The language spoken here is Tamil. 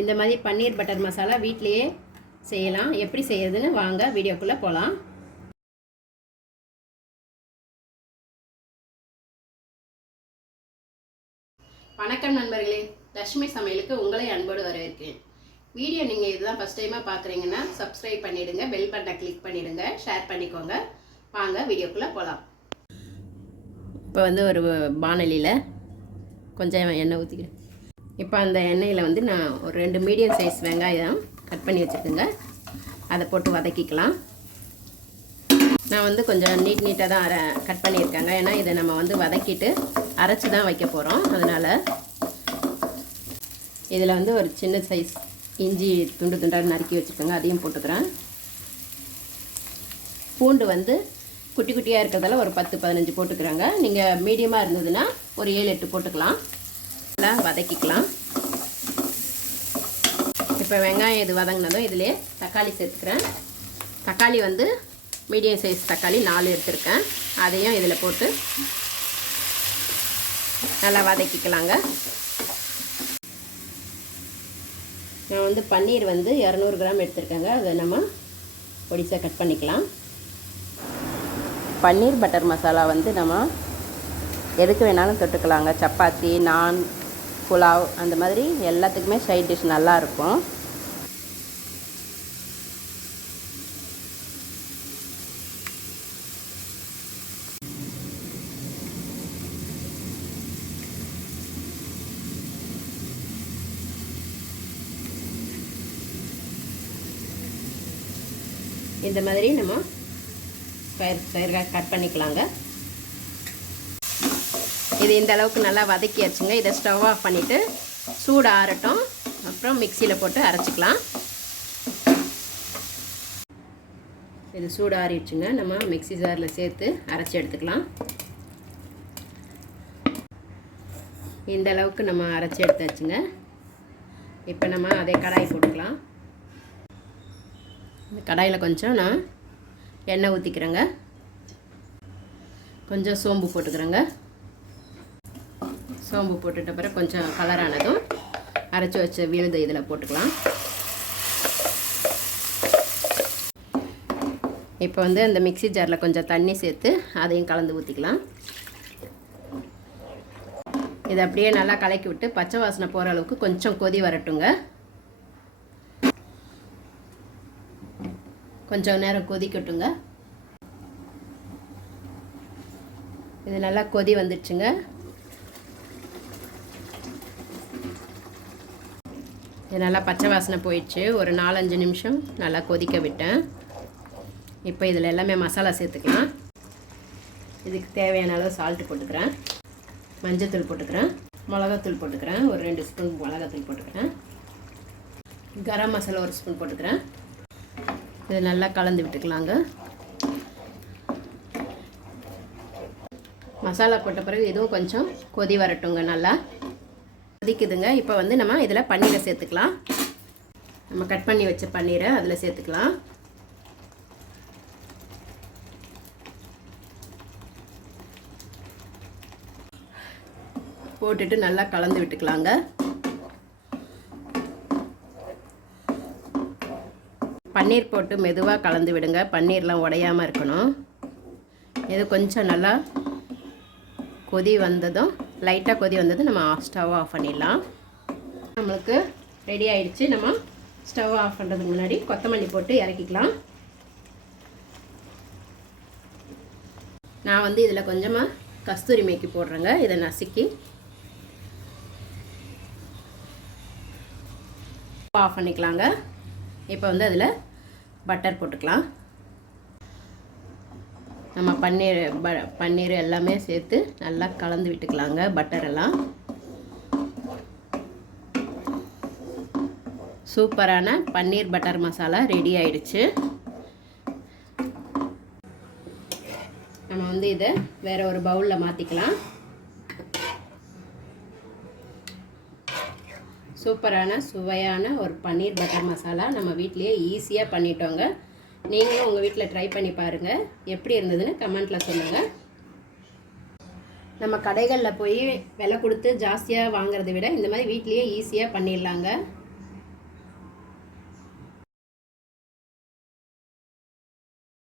இந்த மாதிரி பன்னீர் பட்டர் மசாலா வீட்லேயே செய்யலாம். எப்படி செய்யறதுன்னு வாங்க வீடியோக்குள்ளே போகலாம். வணக்கம் நண்பர்களே, லட்சுமி சமையலுக்கு உங்களை அன்போடு வரவேற்கிறேன். வீடியோ நீங்கள் இதுதான் ஃபஸ்ட் டைமாக பார்க்குறீங்கன்னா சப்ஸ்கிரைப் பண்ணிவிடுங்க, பெல் பட்டனை கிளிக் பண்ணிவிடுங்க, ஷேர் பண்ணிக்கோங்க. வாங்க வீடியோக்குள்ளே போகலாம். இப்போ ஒரு பானலியில் கொஞ்சம் எண்ணெய் ஊற்றிக்கிறேன். இப்போ அந்த எண்ணெயில் நான் ஒரு 2 மீடியம் சைஸ் வெங்காயம் கட் பண்ணி வச்சுருக்கேங்க. அதை போட்டு வதக்கிக்கலாம். நான் கொஞ்சம் நீட்டாக தான் கட் பண்ணியிருக்கேங்க. ஏன்னா இதை நம்ம வதக்கிட்டு அரைச்சி தான் வைக்க போகிறோம். அதனால் இதில் ஒரு சின்ன சைஸ் இஞ்சி துண்டு துண்டாக நறுக்கி வச்சுருக்கேங்க, அதையும் போட்டுக்கிறேன். பூண்டு குட்டி குட்டியாக இருக்கிறதால ஒரு 10-15 போட்டுக்கிறேங்க. நீங்கள் மீடியமாக இருந்ததுன்னா ஒரு 7-8 போட்டுக்கலாம். நல்லா வதக்கிக்கலாம். இப்போ வெங்காயம் இது வதங்கினதும் இதிலே தக்காளி சேர்த்துக்கிறேன். தக்காளி மீடியம் சைஸ் தக்காளி 4 எடுத்துருக்கேன். அதையும் இதில் போட்டு நல்லா வதக்கிக்கலாங்க. நான் பன்னீர் 200 கிராம் எடுத்துருக்கேங்க. அதை நம்ம பொடிசாக கட் பண்ணிக்கலாம். பன்னீர் பட்டர் மசாலா நம்ம எதுக்கு வேணாலும் தொட்டுக்கலாங்க. சப்பாத்தி, நான், புலாவ் அந்த மாதிரி எல்லாத்துக்குமே சைட் டிஷ் நல்லாயிருக்கும். இந்த மாதிரி நம்ம ஸ்கொயராக கட் பண்ணிக்கலாங்க. இது இந்த அளவுக்கு நல்லா வதக்கியாச்சுங்க. இதை ஸ்டவ் ஆஃப் பண்ணிவிட்டு சூடு ஆறட்டும். அப்புறம் மிக்சியில் போட்டு அரைச்சிக்கலாம். இது சூடு ஆறிடுச்சுங்க. நம்ம மிக்சி ஜாரில் சேர்த்து அரைச்சி எடுத்துக்கலாம். இந்த அளவுக்கு நம்ம அரைச்சி எடுத்தாச்சுங்க. இப்போ நம்ம அதே கடாய் போட்டுக்கலாம். இந்த கடாயில் கொஞ்சம் நான் எண்ணெய் ஊற்றிக்கிறேங்க. கொஞ்சம் சோம்பு போட்டுக்கிறேங்க. சோம்பு போட்டுட்ட பிறகு கொஞ்சம் கலரானதும் அரைச்சி வச்ச விழுதை இதில் போட்டுக்கலாம். இப்போ அந்த மிக்சி ஜாரில் கொஞ்சம் தண்ணி சேர்த்து அதையும் கலந்து ஊற்றிக்கலாம். இதை அப்படியே நல்லா கலக்கி விட்டு பச்சை வாசனை போகிற அளவுக்கு கொஞ்சம் கொதி வரட்டுங்க. கொஞ்சம் நேரம் கொதிக்கட்டுங்க. இது நல்லா கொதி வந்துடுச்சுங்க. இது நல்லா பச்சை வாசனை போயிடுச்சு. ஒரு 4-5 நிமிஷம் நல்லா கொதிக்க விட்டேன். இப்போ இதில் எல்லாமே மசாலா சேர்த்துக்கலாம். இதுக்கு தேவையான அளவு சால்ட்டு போட்டுக்கிறேன், மஞ்சத்தூள் போட்டுக்கிறேன், மிளகாத்தூள் போட்டுக்கிறேன், ஒரு 2 ஸ்பூன் மிளகாத்தூள் போட்டுக்கிறேன், கரம் மசாலா 1 ஸ்பூன் போட்டுக்கிறேன். இது நல்லா கலந்து விட்டுக்கலாங்க. மசாலா போட்ட பிறகு இதுவும் கொஞ்சம் கொதி வரட்டுங்க. நல்லா கொதிக்குதுங்க. இப்போ நம்ம இதில் பன்னீரை சேர்த்துக்கலாம். நம்ம கட் பண்ணி வச்ச பன்னீரை அதில் சேர்த்துக்கலாம். போட்டுட்டு நல்லா கலந்து விட்டுக்கலாங்க. பன்னீர் போட்டு மெதுவாக கலந்து விடுங்க. பன்னீர்லாம் உடையாமல் இருக்கணும். இது கொஞ்சம் நல்லா கொதி வந்ததும், லைட்டாக கொதி வந்ததும் நம்ம ஸ்டவ் ஆஃப் பண்ணிடலாம். நம்மளுக்கு ரெடி ஆகிடுச்சு. நம்ம ஸ்டவ் ஆஃப் பண்ணுறதுக்கு முன்னாடி கொத்தமல்லி போட்டு இறக்கிக்கலாம். நான் இதில் கொஞ்சமாக கஸ்தூரி மேத்தி போடுறேங்க. இதை நசுக்கி ஆஃப் பண்ணிக்கலாங்க. இப்போ அதில் பட்டர் போட்டுக்கலாம். நம்ம பன்னீர் எல்லாமே சேர்த்து நல்லா கலந்து விட்டுக்கலாங்க. பட்டர் எல்லாம் சூப்பரான பன்னீர் பட்டர் மசாலா ரெடி ஆயிடுச்சு. நம்ம இதை வேறு ஒரு பவுலில் மாற்றிக்கலாம். சூப்பரான சுவையான ஒரு பன்னீர் பட்டர் மசாலா நம்ம வீட்டிலேயே ஈஸியாக பண்ணிட்டோங்க. நீங்களும் உங்கள் வீட்டில் ட்ரை பண்ணி பாருங்கள். எப்படி இருந்ததுன்னு கமெண்ட்டில் சொல்லுங்கள். நம்ம கடைகளில் போய் விலை கொடுத்து ஜாஸ்தியாக வாங்குறதை விட இந்த மாதிரி வீட்டிலேயே ஈஸியாக பண்ணிடலாங்க.